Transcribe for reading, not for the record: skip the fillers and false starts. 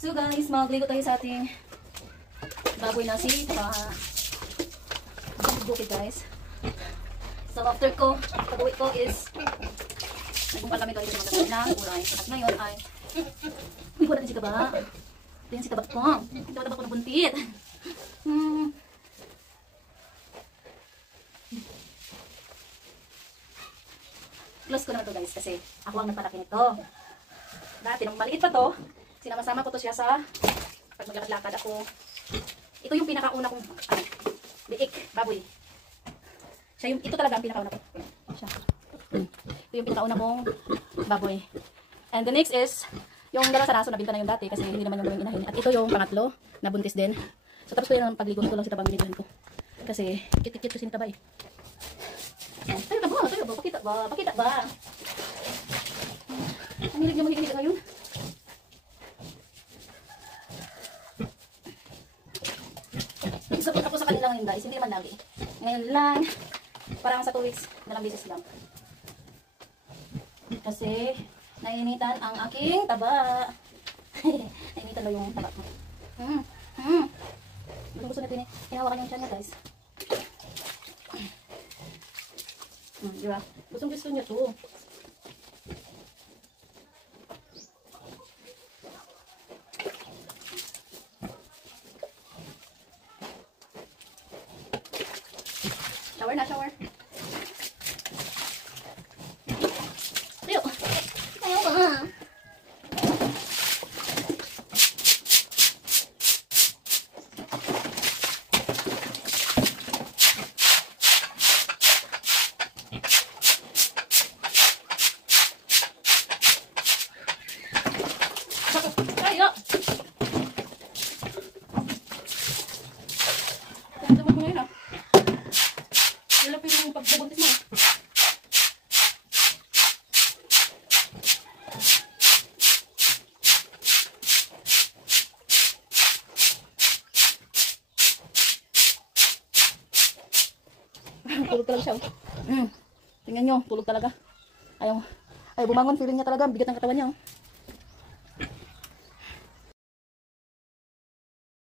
So guys, magligo tayo sa ating baboy na si bukid guys. So after ko, pag-uwi ko is nagbumpal kami dito sa mga uray. At ngayon ay hindi ko natin si Taba. Ito yung si Taba ko. Taba ko nabuntit. Close ko na ito guys kasi ako ang nagpalaki nito. Dati nung maliit pa to, sinama-sama ko to siya sa pag maglakad-lakad ako. Ito yung pinakauna kong biik, baboy. Ito talaga ang pinakauna ko. Siya. Ito yung pinakauna kong baboy. And the next is yung dalawang saraso na binta na yung dati kasi hindi naman yung gawing inahin. At ito yung pangatlo na buntis din. So tapos ko yun ang pagligo nito lang si Tabang binigyan ko. Kasi kit-kit kasi ni Taba eh. Tayo ba? Pakita ba? Ang hilig niya magiging ngayon. Support ako sa kanila ngayon guys, hindi naman lagi. Ngayon lang, parang sa 2 weeks, nalang beses lang. Kasi, nainitan ang aking taba. Nainitan daw yung taba ko. Gusto natin hinawakan yung tiyan niya guys. Diba? Gusto niya to. Shower na, shower. Tayo. Tayo ka. Tayo. Tayo mo ngayon ah. Lalapin yung pagbubuntis mo. Tulog talaga siya. Tingnan nyo, tulog talaga. Ayaw bumangon, feeling niya talaga, bigat ng katawan niya.